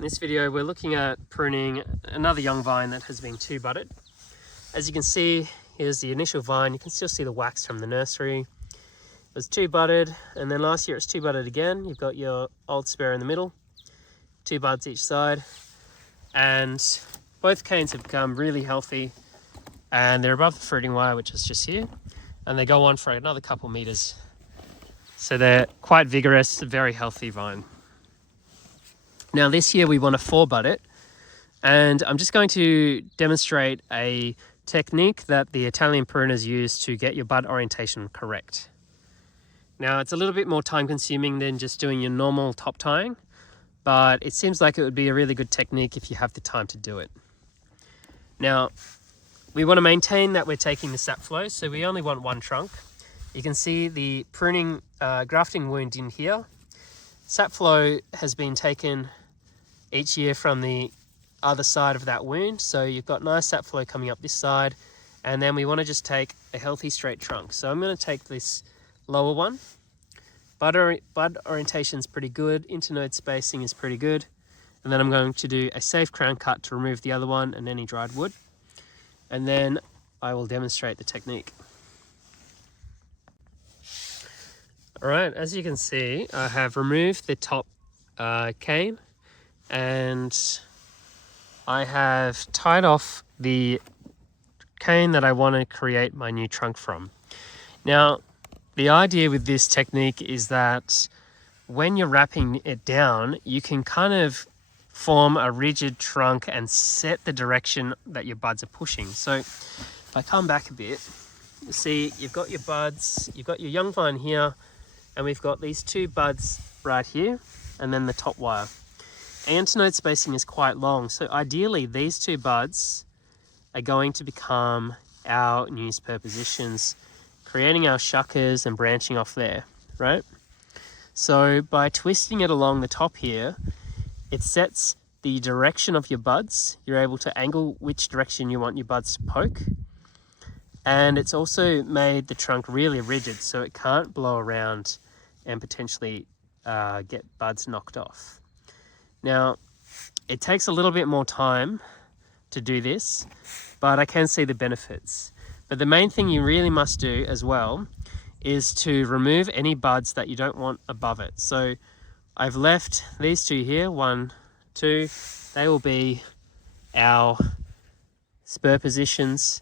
In this video we're looking at pruning another young vine that has been two budded. As you can see, here's the initial vine. You can still see the wax from the nursery. It was two budded, and then last year it's two budded again. You've got your old spur in the middle, two buds each side, and both canes have become really healthy and they're above the fruiting wire, which is just here, and they go on for another couple meters. So they're quite vigorous, a very healthy vine. Now this year we want to four bud it, and I'm just going to demonstrate a technique that the Italian pruners use to get your bud orientation correct. Now it's a little bit more time consuming than just doing your normal top tying, but it seems like it would be a really good technique if you have the time to do it. Now we want to maintain that we're taking the sap flow, so we only want one trunk. You can see the pruning grafting wound in here. Sap flow has been taken each year from the other side of that wound, so you've got nice sap flow coming up this side, and then we want to just take a healthy straight trunk. So I'm going to take this lower one. Bud orientation is pretty good, internode spacing is pretty good, and then I'm going to do a safe crown cut to remove the other one and any dried wood, and then I will demonstrate the technique. Alright, as you can see, I have removed the top cane, and I have tied off the cane that I want to create my new trunk from. Now, the idea with this technique is that when you're wrapping it down, you can kind of form a rigid trunk and set the direction that your buds are pushing. So if I come back a bit, you see you've got your buds, you've got your young vine here, and we've got these two buds right here, and then the top wire. Internode spacing is quite long, so ideally these two buds are going to become our new spur positions, creating our shuckers and branching off there, right? So by twisting it along the top here, it sets the direction of your buds. You're able to angle which direction you want your buds to poke. And it's also made the trunk really rigid, so it can't blow around and potentially get buds knocked off. Now, it takes a little bit more time to do this, but I can see the benefits. But the main thing you really must do as well is to remove any buds that you don't want above it. So I've left these two here, 1, 2, they will be our spur positions.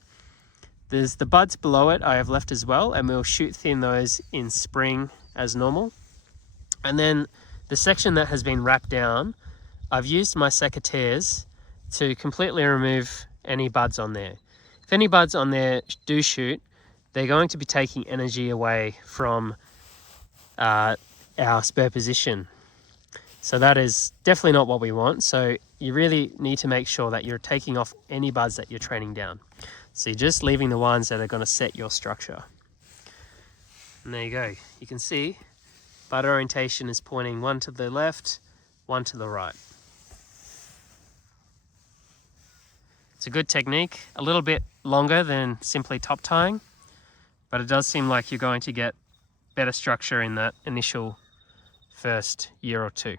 There's the buds below it I have left as well, and we'll shoot thin those in spring as normal. And then the section that has been wrapped down, I've used my secateurs to completely remove any buds on there. If any buds on there do shoot, they're going to be taking energy away from our spur position. So that is definitely not what we want. So you really need to make sure that you're taking off any buds that you're training down. So you're just leaving the ones that are going to set your structure. And there you go. You can see bud orientation is pointing one to the left, one to the right. It's a good technique, a little bit longer than simply top tying, but it does seem like you're going to get better structure in that initial first year or two.